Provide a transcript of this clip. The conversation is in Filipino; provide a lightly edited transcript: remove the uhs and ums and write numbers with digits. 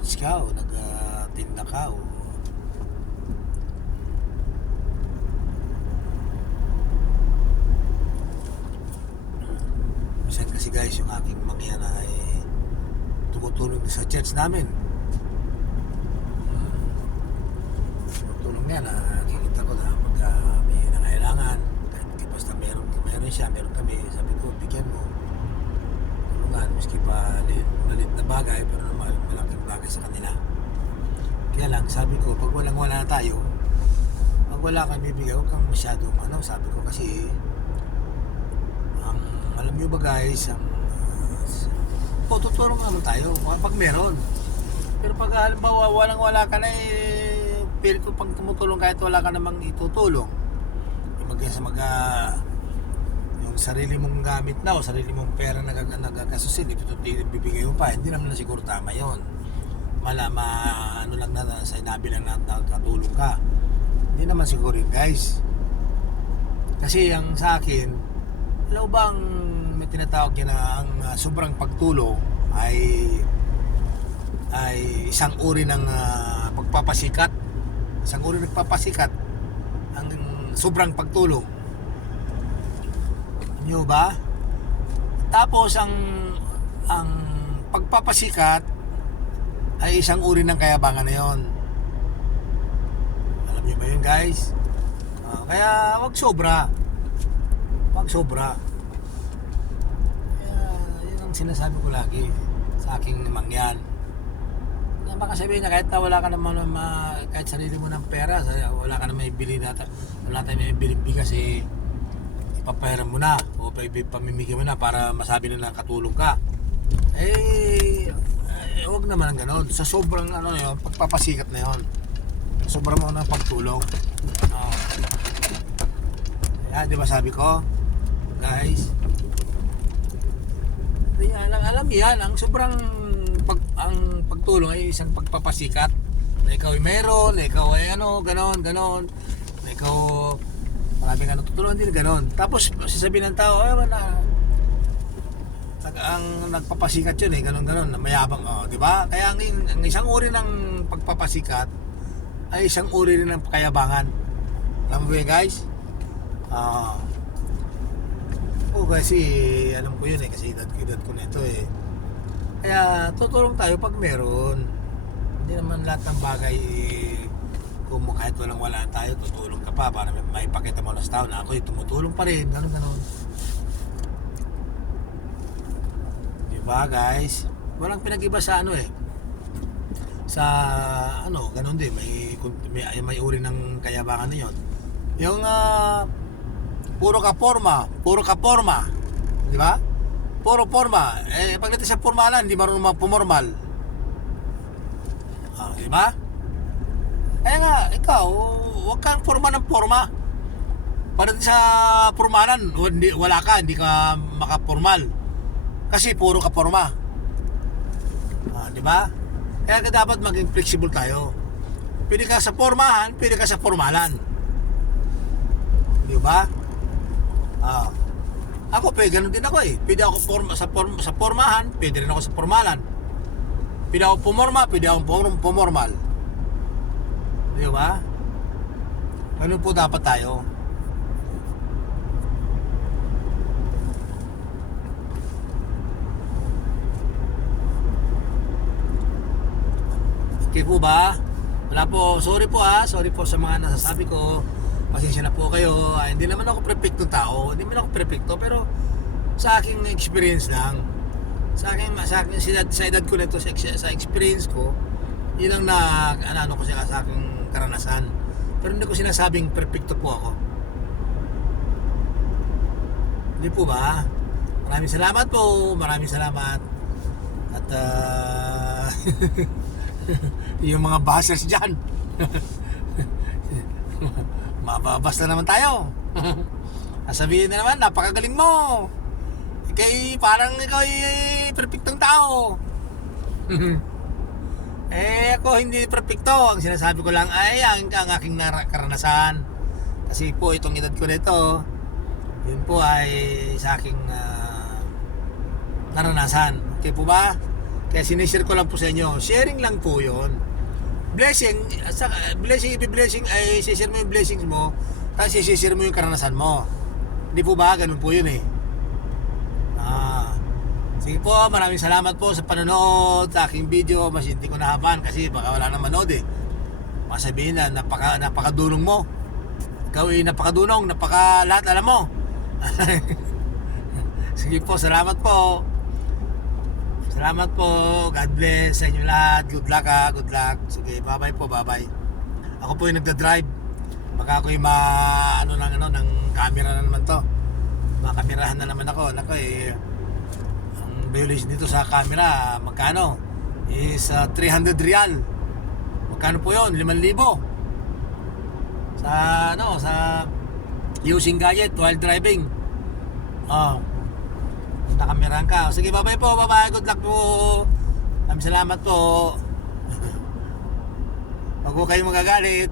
nag-church ka o nag-tinda ka o minsan kasi guys yung aking mangyan ay tumutulong sa church namin. Tumutulong niya na nakikita ko na pag may nangailangan kahit basta meron siya, meron kami, sabi ko bigyan mo tulungan miski pa malit na bagay pero malaking bagay sa kanila. Kaya lang sabi ko pag wala na tayo, pag wala kang bibigay huwag kang masyadong sabi ko kasi alam nyo ba guys tutulong naman tayo pag meron, pero pag halimbawa wala ka na feel ko pag tumutulong kahit wala ka namang itutulong yung sarili mong gamit na o sarili mong pera na nagkasusin bibigay mo pa, hindi naman na siguro tama yun. Ano lang na sa inabi lang na nakatulong ka, hindi naman siguro yun guys. Kasi ang sa akin, alam bang may tinatawag yan na ang sobrang pagtulong ay isang uri ng pagpapasikat. Isang uri ng pagpapasikat ang sobrang pagtulong. Nyo ba? Tapos ang pagpapasikat ay isang uri ng kayabangan na yon. Alam nyo ba yun guys? Kaya wag sobra. Kaya yun ang sinasabi ko lagi sa aking mangyan. Baka sabihin niya kahit na wala ka naman kahit sarili mo ng pera, wala ka naman ibili wala tayong may biling bigas ipapahiram mo na o pamimigay mo na para masabi na nakatulong ka. Huwag naman ang ganon. Sa sobrang yun, pagpapasikat na yun, sobrang mo ng pagtulong. Di ba sabi ko guys, alam yan, ang sobrang ang pagtulong ay isang pagpapasikat na ikaw ay meron, na ikaw ay ganon, na ikaw marami ka natutulungan din, ganon. Tapos sasabihin ng tao ang nagpapasikat yun ganon, mayabang, di ba? Kaya ang isang uri ng pagpapasikat ay isang uri rin ng kayabangan. Alam mo ba guys? Kasi alam ko yun kasi edad ko na ito Kaya tutulong tayo pag meron. Hindi naman lahat ng bagay kung kahit wala tayo, tutulong ka pa para may pakita mo na sa tao na ako tumutulong pa rin, ganon. Diba guys? Walang pinag-iba sa sa ganon din, may uri ng kayabangan na yun. Yung puro ka forma, di ba? Puro forma. Pagdating sa formalan, hindi marunong pumormal. Di ba? Kaya nga, ikaw, huwag kang forma ng forma. Pagdating sa formalan, hindi ka makapormal. Kasi puro ka forma. Di ba? Kaya dapat maging flexible tayo. Pwede ka sa formahan, pwede ka sa formalan. Di ba? Ako ganun din ako Pwede ako sa formahan, pwede rin ako sa formalan. Pwede ako pumorma, pwede ako pumormal. Di ba? Ganun po dapat tayo. Okay po ba? Wala po, sorry po sa mga nasasabi ko. Pasensya na po kayo. Hindi naman ako perfecto tao. Hindi naman ako perfecto, pero sa aking experience lang. Sa edad ko nito, sa experience ko, yun lang na ko siya sa aking karanasan. Pero hindi ko sinasabing perfecto po ako. Hindi po ba? Maraming salamat. At yung mga bashers dyan mababas na naman tayo. Sabihin na naman, napakagaling mo. Parang ikaw ay perfectong tao. Ako hindi perfecto. Ang sinasabi ko lang ay ang aking karanasan. Kasi po itong edad ko nito, yun po ay sa aking naranasan. Okay po ba? Kaya sinishare ko lang po sa inyo. Sharing lang po yun. Blessing, blessing ay sishare mo yung blessings mo, tapos sishare mo yung karanasan mo. Hindi po ba? Ganun po yun eh. Sige po, maraming salamat po sa panonood sa aking video. Mas hindi ko nahaban kasi baka wala nang manood eh. Masabihin na napakadulong mo. Ikaw ay napakadulong, lahat alam mo. Sige po, salamat po. Salamat po. God bless sa inyo lahat. Good luck ha. Good luck. Sige, bye-bye po. Bye-bye. Ako po yung nagda-drive. Baka ako yung ng camera na naman to. Makamerahan na naman ako. Nako eh. Ang violation dito sa camera, magkano? Is 300 real. Magkano po yun? 5,000. Sa using gadget while driving. Nakamerahan ka. Sige, bye-bye po. Bye-bye. Good luck po. Maraming salamat po. Huwag po kayong magagalit.